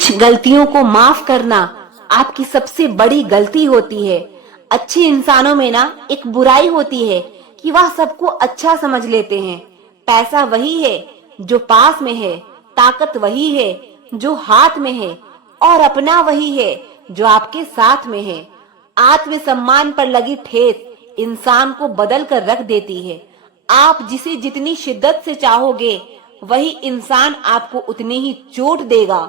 कुछ गलतियों को माफ करना आपकी सबसे बड़ी गलती होती है। अच्छे इंसानों में ना एक बुराई होती है कि वह सबको अच्छा समझ लेते हैं। पैसा वही है जो पास में है, ताकत वही है जो हाथ में है, और अपना वही है जो आपके साथ में है। आत्मसम्मान पर लगी ठेस इंसान को बदल कर रख देती है। आप जिसे जितनी शिद्दत से चाहोगे वही इंसान आपको उतनी ही चोट देगा।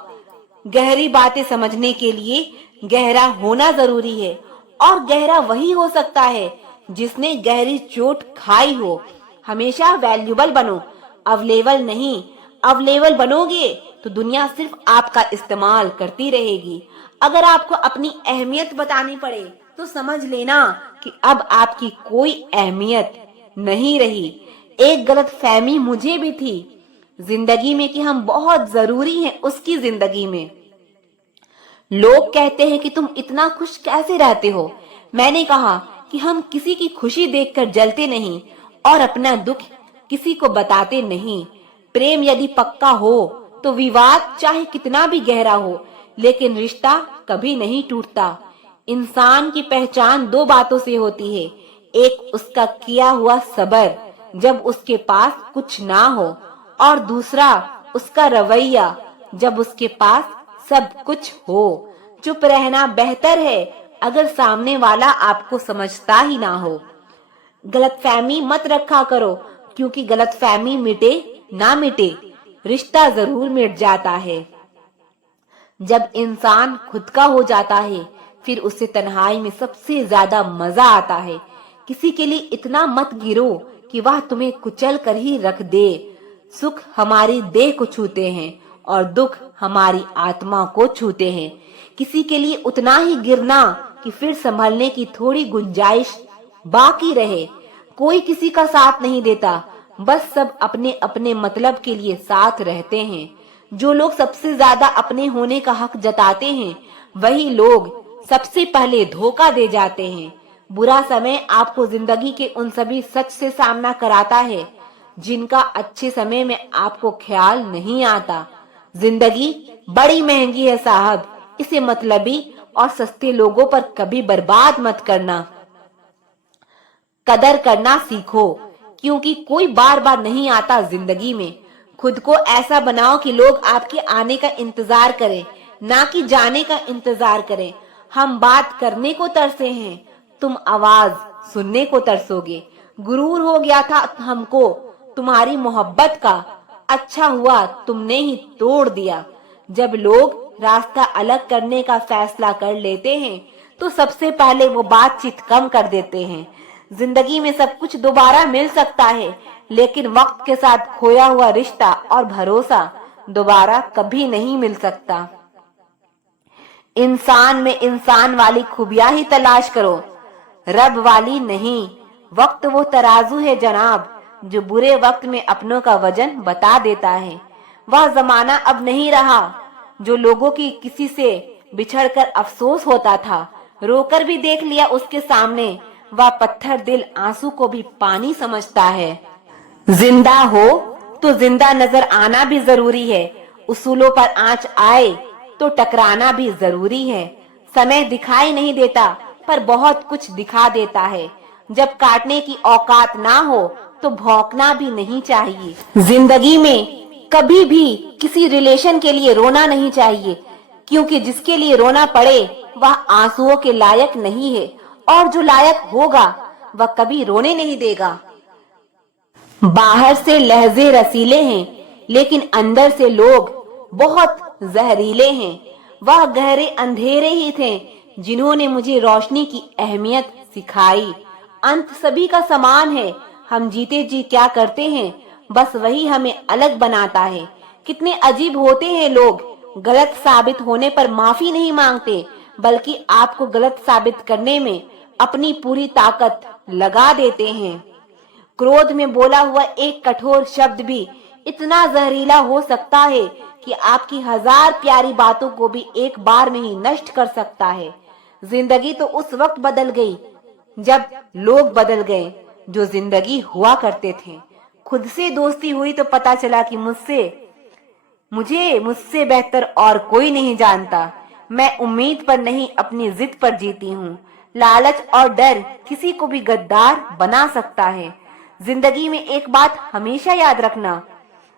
गहरी बातें समझने के लिए गहरा होना जरूरी है, और गहरा वही हो सकता है जिसने गहरी चोट खाई हो। हमेशा वैल्यूबल बनो, अवेलेबल नहीं। अवेलेबल बनोगे तो दुनिया सिर्फ आपका इस्तेमाल करती रहेगी। अगर आपको अपनी अहमियत बतानी पड़े तो समझ लेना कि अब आपकी कोई अहमियत नहीं रही। एक गलत फहमी मुझे भी थी जिंदगी में कि हम बहुत जरूरी हैं उसकी जिंदगी में। लोग कहते हैं कि तुम इतना खुश कैसे रहते हो। मैंने कहा कि हम किसी की खुशी देखकर जलते नहीं और अपना दुख किसी को बताते नहीं। प्रेम यदि पक्का हो तो विवाद चाहे कितना भी गहरा हो, लेकिन रिश्ता कभी नहीं टूटता। इंसान की पहचान दो बातों से होती है, एक उसका किया हुआ सब्र जब उसके पास कुछ ना हो, और दूसरा उसका रवैया जब उसके पास सब कुछ हो। चुप रहना बेहतर है अगर सामने वाला आपको समझता ही ना हो। गलतफहमी मत रखा करो, क्योंकि गलतफहमी मिटे ना मिटे रिश्ता जरूर मिट जाता है। जब इंसान खुद का हो जाता है फिर उसे तन्हाई में सबसे ज्यादा मजा आता है। किसी के लिए इतना मत गिरो कि वह तुम्हें कुचल कर ही रख दे। सुख हमारी देह को छूते हैं और दुख हमारी आत्मा को छूते हैं। किसी के लिए उतना ही गिरना कि फिर संभलने की थोड़ी गुंजाइश बाकी रहे। कोई किसी का साथ नहीं देता, बस सब अपने अपने मतलब के लिए साथ रहते हैं। जो लोग सबसे ज्यादा अपने होने का हक जताते हैं वही लोग सबसे पहले धोखा दे जाते हैं। बुरा समय आपको जिंदगी के उन सभी सच से सामना कराता है जिनका अच्छे समय में आपको ख्याल नहीं आता। जिंदगी बड़ी महंगी है साहब, इसे मतलबी और सस्ते लोगों पर कभी बर्बाद मत करना। कदर करना सीखो, क्योंकि कोई बार बार नहीं आता जिंदगी में। खुद को ऐसा बनाओ कि लोग आपके आने का इंतजार करें, ना कि जाने का इंतजार करें। हम बात करने को तरसे हैं, तुम आवाज सुनने को तरसोगे। गुरूर हो गया था हमको तुम्हारी मोहब्बत का, अच्छा हुआ तुमने ही तोड़ दिया। जब लोग रास्ता अलग करने का फैसला कर लेते हैं तो सबसे पहले वो बातचीत कम कर देते हैं। जिंदगी में सब कुछ दोबारा मिल सकता है, लेकिन वक्त के साथ खोया हुआ रिश्ता और भरोसा दोबारा कभी नहीं मिल सकता। इंसान में इंसान वाली खूबियां ही तलाश करो, रब वाली नहीं। वक्त वो तराजू है जनाब जो बुरे वक्त में अपनों का वजन बता देता है। वह जमाना अब नहीं रहा जो लोगों की किसी से बिछड़कर अफसोस होता था। रोकर भी देख लिया उसके सामने, वह पत्थर दिल आंसू को भी पानी समझता है। जिंदा हो तो जिंदा नजर आना भी जरूरी है। उसूलों पर आंच आए तो टकराना भी जरूरी है। समय दिखाई नहीं देता पर बहुत कुछ दिखा देता है। जब काटने की औकात ना हो तो भौंकना भी नहीं चाहिए। जिंदगी में कभी भी किसी रिलेशन के लिए रोना नहीं चाहिए, क्योंकि जिसके लिए रोना पड़े वह आंसुओं के लायक नहीं है, और जो लायक होगा वह कभी रोने नहीं देगा। बाहर से लहजे रसीले हैं, लेकिन अंदर से लोग बहुत जहरीले हैं। वह गहरे अंधेरे ही थे जिन्होंने मुझे रोशनी की अहमियत सिखाई। अंत सभी का समान है, हम जीते जी क्या करते हैं बस वही हमें अलग बनाता है। कितने अजीब होते हैं लोग, गलत साबित होने पर माफी नहीं मांगते, बल्कि आपको गलत साबित करने में अपनी पूरी ताकत लगा देते हैं। क्रोध में बोला हुआ एक कठोर शब्द भी इतना जहरीला हो सकता है कि आपकी 1000 प्यारी बातों को भी एक बार में ही नष्ट कर सकता है। जिंदगी तो उस वक्त बदल गई जब लोग बदल गए जो जिंदगी हुआ करते थे। खुद से दोस्ती हुई तो पता चला कि मुझसे मुझे मुझसे बेहतर और कोई नहीं जानता। मैं उम्मीद पर नहीं अपनी जिद पर जीती हूँ। लालच और डर किसी को भी गद्दार बना सकता है। जिंदगी में एक बात हमेशा याद रखना,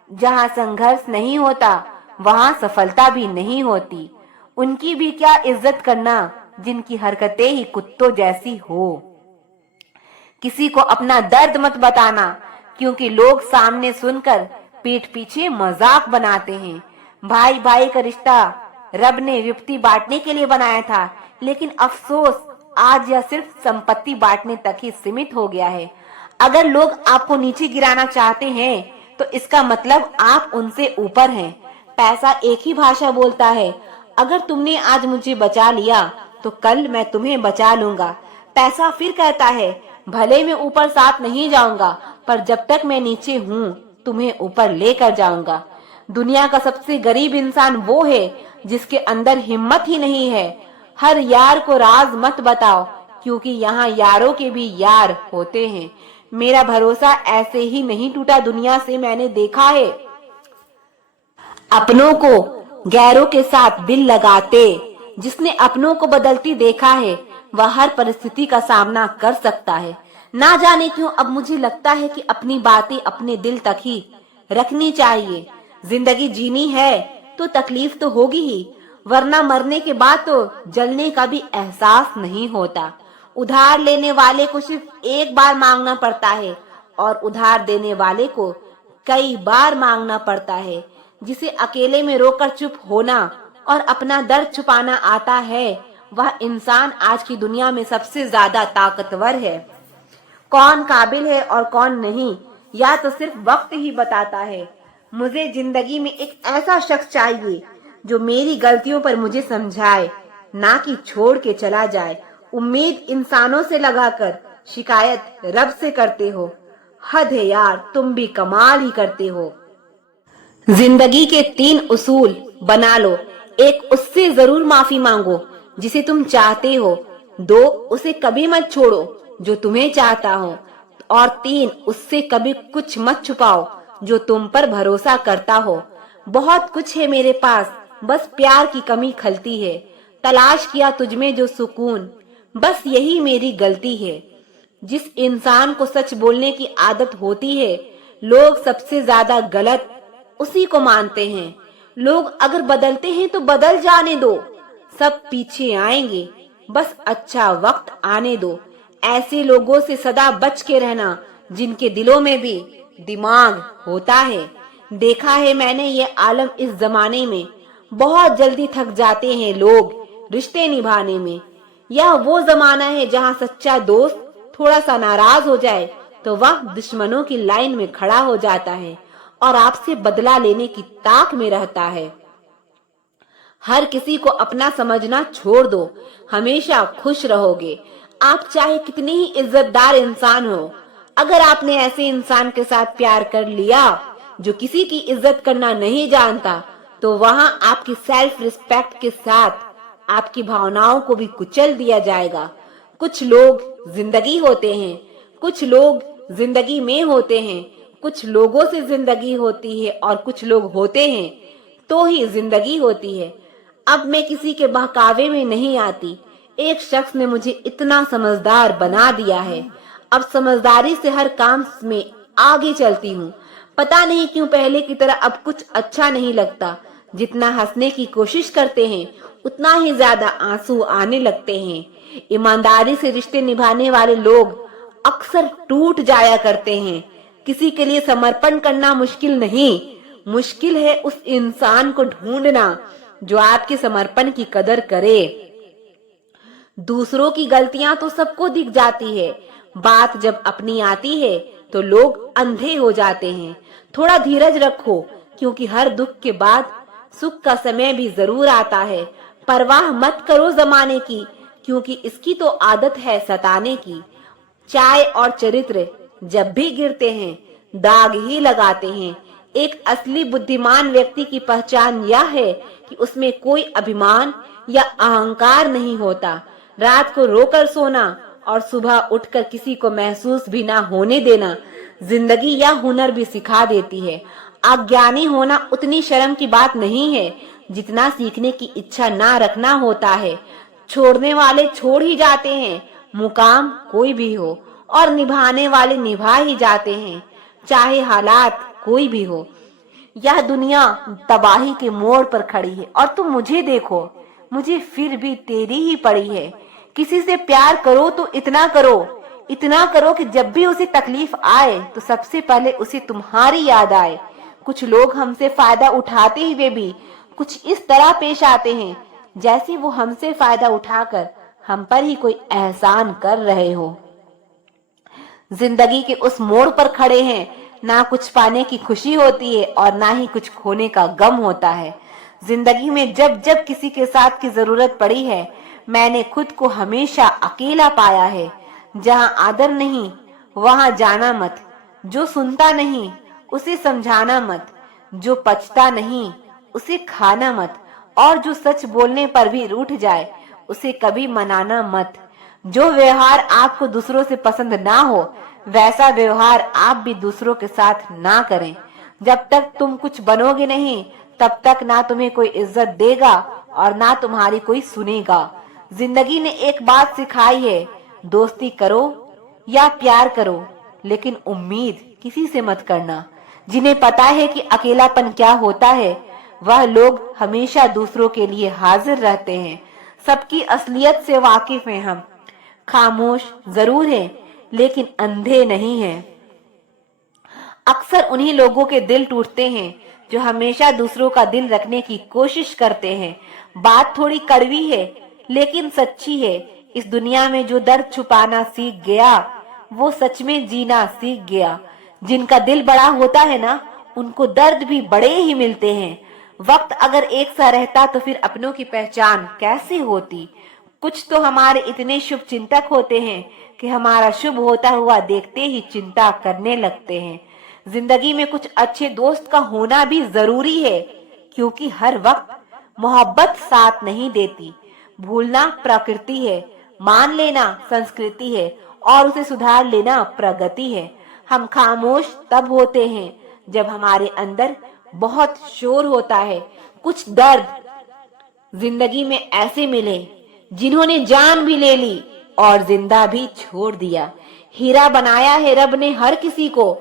जहाँ संघर्ष नहीं होता वहाँ सफलता भी नहीं होती। उनकी भी क्या इज्जत करना जिनकी हरकतें ही कुत्तों जैसी हो। किसी को अपना दर्द मत बताना, क्योंकि लोग सामने सुनकर पीठ पीछे मजाक बनाते हैं। भाई भाई का रिश्ता रब ने विपत्ति बांटने के लिए बनाया था, लेकिन अफसोस आज यह सिर्फ संपत्ति बांटने तक ही सीमित हो गया है। अगर लोग आपको नीचे गिराना चाहते हैं तो इसका मतलब आप उनसे ऊपर हैं। पैसा एक ही भाषा बोलता है। अगर तुमने आज मुझे बचा लिया तो कल मैं तुम्हें बचा लूंगा। पैसा फिर कहता है, भले मैं ऊपर साथ नहीं जाऊंगा, पर जब तक मैं नीचे हूँ तुम्हें ऊपर लेकर जाऊंगा। दुनिया का सबसे गरीब इंसान वो है जिसके अंदर हिम्मत ही नहीं है। हर यार को राज मत बताओ, क्योंकि यहाँ यारों के भी यार होते हैं। मेरा भरोसा ऐसे ही नहीं टूटा दुनिया से, मैंने देखा है अपनों को गैरों के साथ दिल लगाते। जिसने अपनों को बदलती देखा है वह हर परिस्थिति का सामना कर सकता है। ना जाने क्यों अब मुझे लगता है कि अपनी बातें अपने दिल तक ही रखनी चाहिए। जिंदगी जीनी है तो तकलीफ तो होगी ही, वरना मरने के बाद तो जलने का भी एहसास नहीं होता। उधार लेने वाले को सिर्फ एक बार मांगना पड़ता है और उधार देने वाले को कई बार मांगना पड़ता है। जिसे अकेले में रोकर चुप होना और अपना दर्द छुपाना आता है, वह इंसान आज की दुनिया में सबसे ज्यादा ताकतवर है। कौन काबिल है और कौन नहीं, या तो सिर्फ वक्त ही बताता है। मुझे जिंदगी में एक ऐसा शख्स चाहिए जो मेरी गलतियों पर मुझे समझाए, ना कि छोड़ के चला जाए। उम्मीद इंसानों से लगाकर शिकायत रब से करते हो। हद है यार, तुम भी कमाल ही करते हो। जिंदगी के 3 उसूल बना लो। 1, उससे जरूर माफी मांगो जिसे तुम चाहते हो। 2, उसे कभी मत छोड़ो जो तुम्हें चाहता हो। और 3, उससे कभी कुछ मत छुपाओ जो तुम पर भरोसा करता हो। बहुत कुछ है मेरे पास, बस प्यार की कमी खलती है। तलाश किया तुझमें जो सुकून, बस यही मेरी गलती है। जिस इंसान को सच बोलने की आदत होती है, लोग सबसे ज्यादा गलत उसी को मानते हैं। लोग अगर बदलते हैं तो बदल जाने दो, सब पीछे आएंगे, बस अच्छा वक्त आने दो। ऐसे लोगों से सदा बच के रहना जिनके दिलों में भी दिमाग होता है। देखा है मैंने ये आलम इस जमाने में, बहुत जल्दी थक जाते हैं लोग रिश्ते निभाने में। यह वो जमाना है जहाँ सच्चा दोस्त थोड़ा सा नाराज हो जाए तो वह दुश्मनों की लाइन में खड़ा हो जाता है और आपसे बदला लेने की ताक में रहता है। हर किसी को अपना समझना छोड़ दो, हमेशा खुश रहोगे। आप चाहे कितनी ही इज्जतदार इंसान हो, अगर आपने ऐसे इंसान के साथ प्यार कर लिया जो किसी की इज्जत करना नहीं जानता, तो वहां आपकी सेल्फ रिस्पेक्ट के साथ आपकी भावनाओं को भी कुचल दिया जाएगा। कुछ लोग जिंदगी होते हैं, कुछ लोग जिंदगी में होते हैं, कुछ लोगों से जिंदगी होती है और कुछ लोग होते हैं तो ही जिंदगी होती है। अब मैं किसी के बहकावे में नहीं आती। एक शख्स ने मुझे इतना समझदार बना दिया है, अब समझदारी से हर काम में आगे चलती हूँ। पता नहीं क्यों पहले की तरह अब कुछ अच्छा नहीं लगता। जितना हंसने की कोशिश करते हैं उतना ही ज्यादा आंसू आने लगते हैं। ईमानदारी से रिश्ते निभाने वाले लोग अक्सर टूट जाया करते हैं। किसी के लिए समर्पण करना मुश्किल नहीं, मुश्किल है उस इंसान को ढूंढना जो आपके समर्पण की कदर करे। दूसरों की गलतियां तो सबको दिख जाती है, बात जब अपनी आती है तो लोग अंधे हो जाते हैं। थोड़ा धीरज रखो, क्योंकि हर दुख के बाद सुख का समय भी जरूर आता है। परवाह मत करो जमाने की, क्योंकि इसकी तो आदत है सताने की। चाय और चरित्र जब भी गिरते हैं दाग ही लगाते हैं। एक असली बुद्धिमान व्यक्ति की पहचान यह है कि उसमें कोई अभिमान या अहंकार नहीं होता। रात को रोकर सोना और सुबह उठकर किसी को महसूस भी ना होने देना जिंदगी या हुनर भी सिखा देती है। अज्ञानी होना उतनी शर्म की बात नहीं है जितना सीखने की इच्छा ना रखना होता है। छोड़ने वाले छोड़ ही जाते हैं, मुकाम कोई भी हो, और निभाने वाले निभा ही जाते हैं, चाहे हालात कोई भी हो। यह दुनिया तबाही के मोड़ पर खड़ी है और तुम मुझे देखो, मुझे फिर भी तेरी ही पड़ी है। किसी से प्यार करो तो इतना करो कि जब भी उसे तकलीफ आए तो सबसे पहले उसे तुम्हारी याद आए। कुछ लोग हमसे फायदा उठाते हुए भी कुछ इस तरह पेश आते हैं जैसे वो हमसे फायदा उठाकर हम पर ही कोई एहसान कर रहे हो। जिंदगी के उस मोड़ पर खड़े हैं, ना कुछ पाने की खुशी होती है और ना ही कुछ खोने का गम होता है। जिंदगी में जब जब किसी के साथ की जरूरत पड़ी है, मैंने खुद को हमेशा अकेला पाया है। जहाँ आदर नहीं वहाँ जाना मत, जो सुनता नहीं उसे समझाना मत, जो पचता नहीं उसे खाना मत, और जो सच बोलने पर भी रूठ जाए उसे कभी मनाना मत। जो व्यवहार आपको दूसरों से पसंद ना हो वैसा व्यवहार आप भी दूसरों के साथ ना करें। जब तक तुम कुछ बनोगे नहीं तब तक ना तुम्हें कोई इज्जत देगा और ना तुम्हारी कोई सुनेगा। जिंदगी ने एक बात सिखाई है, दोस्ती करो या प्यार करो, लेकिन उम्मीद किसी से मत करना। जिन्हें पता है कि अकेलापन क्या होता है वह लोग हमेशा दूसरों के लिए हाजिर रहते हैं। सबकी असलियत से वाकिफ हैं हम, खामोश जरूर हैं लेकिन अंधे नहीं हैं। अक्सर उन्हीं लोगों के दिल टूटते हैं जो हमेशा दूसरों का दिल रखने की कोशिश करते हैं। बात थोड़ी कड़वी है लेकिन सच्ची है। इस दुनिया में जो दर्द छुपाना सीख गया वो सच में जीना सीख गया। जिनका दिल बड़ा होता है ना उनको दर्द भी बड़े ही मिलते हैं। वक्त अगर एक सा रहता तो फिर अपनों की पहचान कैसे होती। कुछ तो हमारे इतने शुभ चिंतक होते हैं कि हमारा शुभ होता हुआ देखते ही चिंता करने लगते हैं। जिंदगी में कुछ अच्छे दोस्त का होना भी जरूरी है, क्योंकि हर वक्त मोहब्बत साथ नहीं देती। भूलना प्रकृति है, मान लेना संस्कृति है और उसे सुधार लेना प्रगति है। हम खामोश तब होते हैं जब हमारे अंदर बहुत शोर होता है। कुछ दर्द जिंदगी में ऐसे मिले जिन्होंने जान भी ले ली और जिंदा भी छोड़ दिया। हीरा बनाया है रब ने हर किसी को,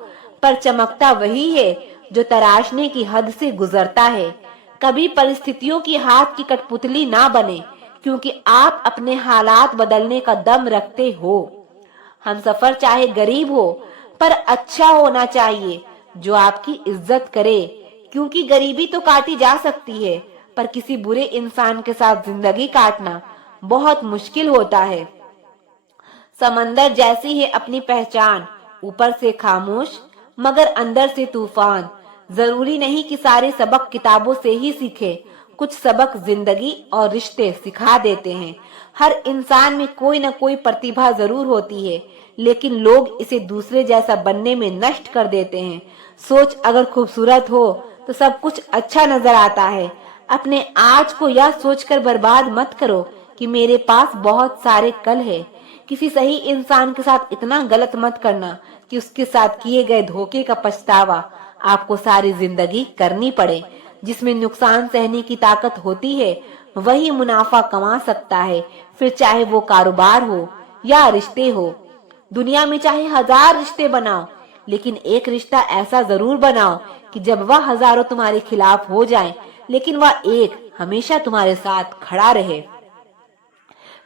पर चमकता वही है जो तराशने की हद से गुजरता है। कभी परिस्थितियों की हाथ की कठपुतली ना बने, क्योंकि आप अपने हालात बदलने का दम रखते हो। हम सफर चाहे गरीब हो पर अच्छा होना चाहिए जो आपकी इज्जत करे, क्योंकि गरीबी तो काटी जा सकती है पर किसी बुरे इंसान के साथ जिंदगी काटना बहुत मुश्किल होता है। समंदर जैसी है अपनी पहचान, ऊपर से खामोश मगर अंदर से तूफान। जरूरी नहीं कि सारे सबक किताबों से ही सीखे, कुछ सबक जिंदगी और रिश्ते सिखा देते हैं। हर इंसान में कोई न कोई प्रतिभा जरूर होती है, लेकिन लोग इसे दूसरे जैसा बनने में नष्ट कर देते हैं। सोच अगर खूबसूरत हो तो सब कुछ अच्छा नजर आता है। अपने आज को यह सोचकर बर्बाद मत करो कि मेरे पास बहुत सारे कल है। किसी सही इंसान के साथ इतना गलत मत करना कि उसके साथ किए गए धोखे का पछतावा आपको सारी जिंदगी करनी पड़े। जिसमें नुकसान सहने की ताकत होती है वही मुनाफा कमा सकता है, फिर चाहे वो कारोबार हो या रिश्ते हो। दुनिया में चाहे 1000 रिश्ते बनाओ, लेकिन एक रिश्ता ऐसा जरूर बनाओ कि जब वह हजारों तुम्हारे खिलाफ हो जाएं, लेकिन वह एक हमेशा तुम्हारे साथ खड़ा रहे।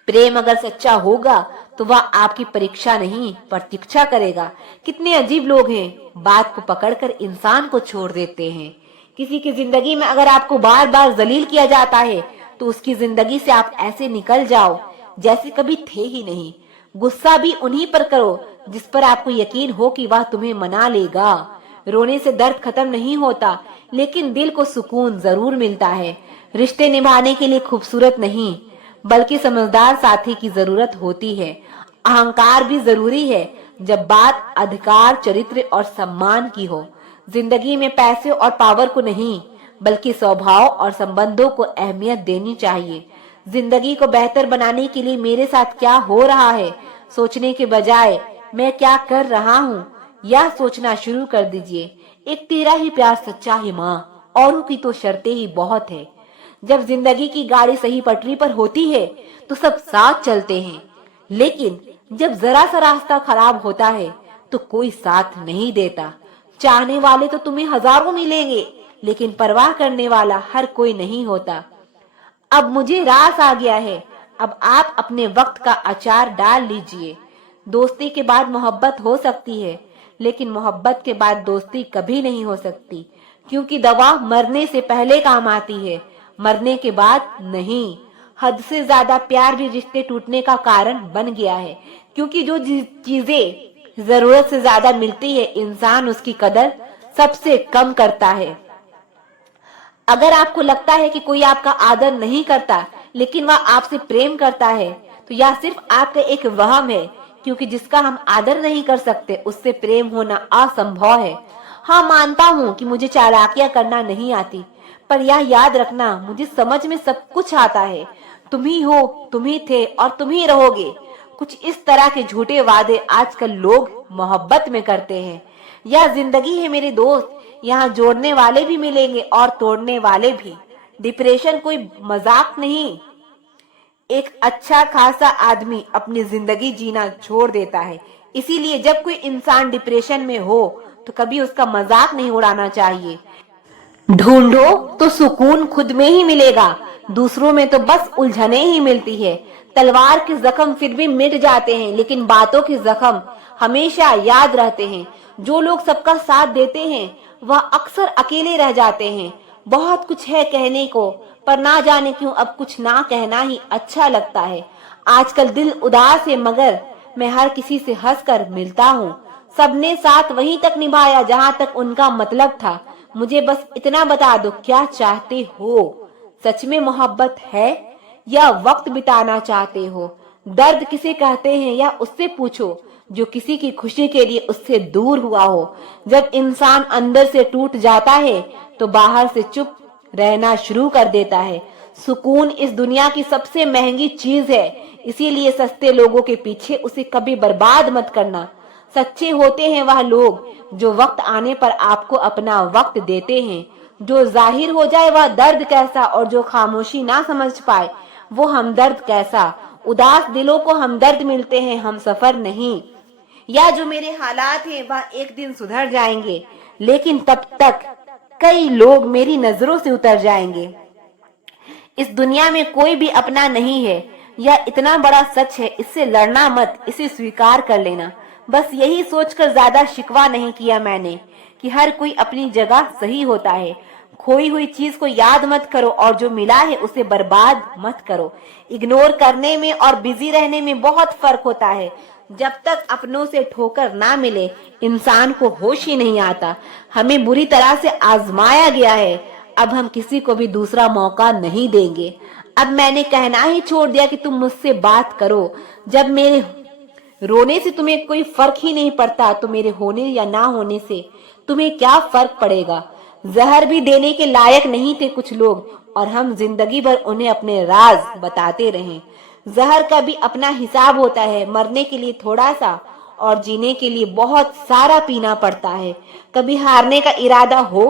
प्रेम अगर सच्चा होगा तो वह आपकी परीक्षा नहीं प्रतीक्षा करेगा। कितने अजीब लोग हैं, बात को पकड़कर इंसान को छोड़ देते हैं। किसी की जिंदगी में अगर आपको बार बार जलील किया जाता है तो उसकी जिंदगी से आप ऐसे निकल जाओ जैसे कभी थे ही नहीं। गुस्सा भी उन्हीं पर करो जिस पर आपको यकीन हो कि वह तुम्हें मना लेगा। रोने से दर्द खत्म नहीं होता, लेकिन दिल को सुकून जरूर मिलता है। रिश्ते निभाने के लिए खूबसूरत नहीं बल्कि समझदार साथी की जरूरत होती है। अहंकार भी जरूरी है जब बात अधिकार, चरित्र और सम्मान की हो। जिंदगी में पैसे और पावर को नहीं बल्कि स्वभाव और संबंधों को अहमियत देनी चाहिए। जिंदगी को बेहतर बनाने के लिए मेरे साथ क्या हो रहा है सोचने के बजाय मैं क्या कर रहा हूँ यह सोचना शुरू कर दीजिए। एक तेरा ही प्यार सच्चा है माँ, औरों की तो शर्तें ही बहुत है। जब जिंदगी की गाड़ी सही पटरी पर होती है तो सब साथ चलते हैं, लेकिन जब जरा सा रास्ता खराब होता है तो कोई साथ नहीं देता। चाहने वाले तो तुम्हें हजारों मिलेंगे, लेकिन परवाह करने वाला हर कोई नहीं होता। अब मुझे रास आ गया है, अब आप अपने वक्त का अचार डाल लीजिए। दोस्ती के बाद मोहब्बत हो सकती है, लेकिन मोहब्बत के बाद दोस्ती कभी नहीं हो सकती, क्योंकि दवा मरने से पहले काम आती है, मरने के बाद नहीं। हद से ज्यादा प्यार भी रिश्ते टूटने का कारण बन गया है, क्योंकि जो चीजें जरूरत से ज्यादा मिलती है, इंसान उसकी कदर सबसे कम करता है। अगर आपको लगता है कि कोई आपका आदर नहीं करता, लेकिन वह आपसे प्रेम करता है, तो यह सिर्फ आपका एक वहम है, क्योंकि जिसका हम आदर नहीं कर सकते उससे प्रेम होना असंभव है। हाँ, मानता हूँ कि मुझे चालाकियां करना नहीं आती, पर यह याद रखना, मुझे समझ में सब कुछ आता है। तुम ही हो, तुम ही थे और तुम ही रहोगे। कुछ इस तरह के झूठे वादे आजकल लोग मोहब्बत में करते हैं। यह जिंदगी है मेरे दोस्त, यहाँ जोड़ने वाले भी मिलेंगे और तोड़ने वाले भी। डिप्रेशन कोई मजाक नहीं। एक अच्छा खासा आदमी अपनी जिंदगी जीना छोड़ देता है। इसीलिए जब कोई इंसान डिप्रेशन में हो तो कभी उसका मजाक नहीं उड़ाना चाहिए। ढूंढो तो सुकून खुद में ही मिलेगा, दूसरों में तो बस उलझने ही मिलती है। तलवार के जख्म फिर भी मिट जाते हैं, लेकिन बातों के जख्म हमेशा याद रहते हैं। जो लोग सबका साथ देते हैं वह अक्सर अकेले रह जाते हैं। बहुत कुछ है कहने को, पर ना जाने क्यों अब कुछ ना कहना ही अच्छा लगता है। आजकल दिल उदास है, मगर मैं हर किसी से हंसकर मिलता हूँ। सबने साथ वहीं तक निभाया जहाँ तक उनका मतलब था। मुझे बस इतना बता दो, क्या चाहते हो? सच में मोहब्बत है या वक्त बिताना चाहते हो? दर्द किसे कहते हैं या उससे पूछो जो किसी की खुशी के लिए उससे दूर हुआ हो। जब इंसान अंदर से टूट जाता है तो बाहर से चुप रहना शुरू कर देता है। सुकून इस दुनिया की सबसे महंगी चीज है, इसीलिए सस्ते लोगों के पीछे उसे कभी बर्बाद मत करना। सच्चे होते हैं वह लोग जो वक्त आने पर आपको अपना वक्त देते हैं। जो जाहिर हो जाए वह दर्द कैसा, और जो खामोशी ना समझ पाए वो हमदर्द कैसा। उदास दिलों को हमदर्द मिलते हैं, हम सफर नहीं। या जो मेरे हालात हैं वह एक दिन सुधर जाएंगे, लेकिन तब तक कई लोग मेरी नजरों से उतर जाएंगे। इस दुनिया में कोई भी अपना नहीं है, यह इतना बड़ा सच है। इससे लड़ना मत, इसे स्वीकार कर लेना। बस यही सोचकर ज्यादा शिकवा नहीं किया मैंने कि हर कोई अपनी जगह सही होता है। खोई हुई चीज को याद मत करो और जो मिला है उसे बर्बाद मत करो। इग्नोर करने में और बिजी रहने में बहुत फर्क होता है। जब तक अपनों से ठोकर ना मिले इंसान को होश ही नहीं आता। हमें बुरी तरह से आजमाया गया है, अब हम किसी को भी दूसरा मौका नहीं देंगे। अब मैंने कहना ही छोड़ दिया कि तुम मुझसे बात करो। जब मेरे रोने से तुम्हें कोई फर्क ही नहीं पड़ता, तो मेरे होने या ना होने से तुम्हें क्या फर्क पड़ेगा। जहर भी देने के लायक नहीं थे कुछ लोग, और हम जिंदगी भर उन्हें अपने राज बताते रहे। जहर का भी अपना हिसाब होता है, मरने के लिए थोड़ा सा और जीने के लिए बहुत सारा पीना पड़ता है। कभी हारने का इरादा हो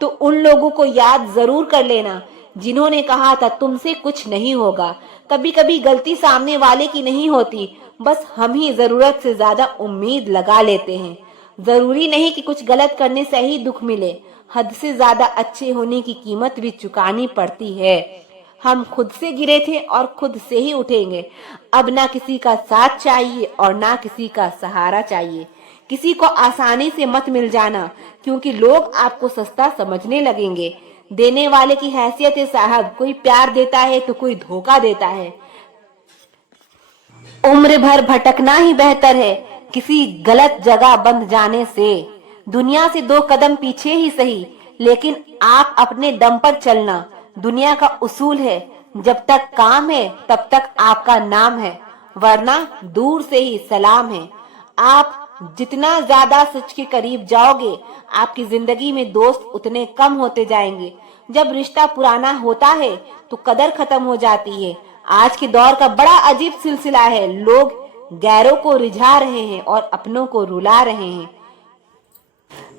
तो उन लोगों को याद जरूर कर लेना जिन्होंने कहा था तुमसे कुछ नहीं होगा। कभी कभी गलती सामने वाले की नहीं होती, बस हम ही जरूरत से ज्यादा उम्मीद लगा लेते हैं। जरूरी नहीं कि कुछ गलत करने से ही दुख मिले, हद से ज्यादा अच्छे होने की कीमत भी चुकानी पड़ती है। हम खुद से गिरे थे और खुद से ही उठेंगे। अब ना किसी का साथ चाहिए और ना किसी का सहारा चाहिए। किसी को आसानी से मत मिल जाना, क्योंकि लोग आपको सस्ता समझने लगेंगे। देने वाले की हैसियत है साहब, कोई प्यार देता है तो कोई धोखा देता है। उम्र भर भटकना ही बेहतर है किसी गलत जगह बंध जाने से। दुनिया से 2 कदम पीछे ही सही, लेकिन आप अपने दम पर चलना। दुनिया का उसूल है, जब तक काम है तब तक आपका नाम है, वरना दूर से ही सलाम है। आप जितना ज्यादा सच के करीब जाओगे, आपकी जिंदगी में दोस्त उतने कम होते जाएंगे। जब रिश्ता पुराना होता है तो कदर खत्म हो जाती है। आज के दौर का बड़ा अजीब सिलसिला है, लोग गैरों को रिझा रहे हैं और अपनों को रुला रहे हैं।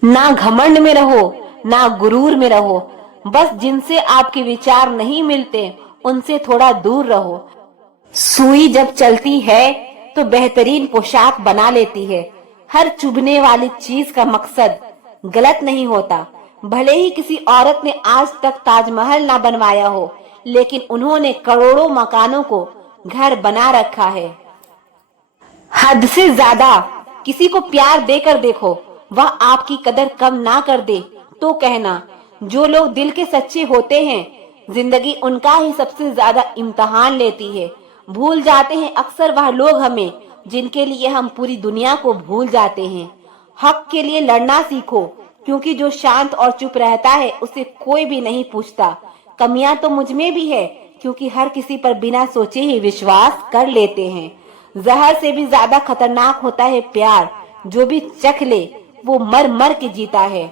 ना घमंड में रहो, ना गुरूर में रहो। बस जिनसे आपके विचार नहीं मिलते उनसे थोड़ा दूर रहो। सुई जब चलती है तो बेहतरीन पोशाक बना लेती है। हर चुभने वाली चीज का मकसद गलत नहीं होता। भले ही किसी औरत ने आज तक ताजमहल ना बनवाया हो, लेकिन उन्होंने करोड़ों मकानों को घर बना रखा है। हद से ज्यादा किसी को प्यार देकर देखो, वह आपकी कदर कम ना कर दे तो कहना। जो लोग दिल के सच्चे होते हैं, जिंदगी उनका ही सबसे ज्यादा इम्तिहान लेती है। भूल जाते हैं अक्सर वह लोग हमें जिनके लिए हम पूरी दुनिया को भूल जाते हैं। हक के लिए लड़ना सीखो, क्योंकि जो शांत और चुप रहता है उसे कोई भी नहीं पूछता। कमियां तो मुझ में भी है, क्योंकि हर किसी पर बिना सोचे ही विश्वास कर लेते हैं। जहर से भी ज्यादा खतरनाक होता है प्यार। जो भी चख ले वो मर मर के जीता है।